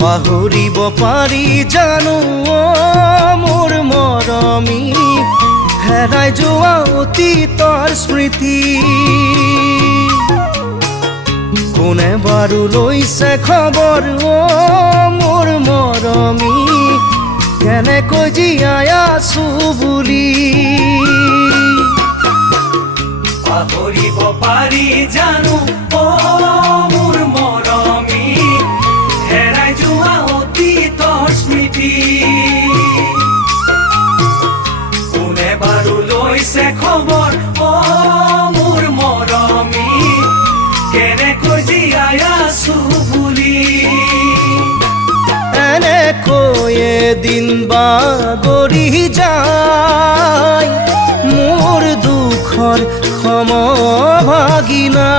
পাহৰিব পাৰি জানো মোৰ মৰমী হেৰাই যোৱা অতীতৰ স্মৃতি কোনে বাৰু লৈছে খবৰ মোৰ মৰমী কেনেকৈ জীয়াই আছো বুলি পাহৰিব পাৰি জানো মোৰ মৰমী হেৰাই যোৱা অতীতৰ স্মৃতি কোনে বাৰু লৈছে খবৰ মোৰ মৰমী কেনেকৈ জীয়াই আছো বুলি এনেকৈ এদিন বাগৰি যায় মোৰ দুখৰ সমভাগিনা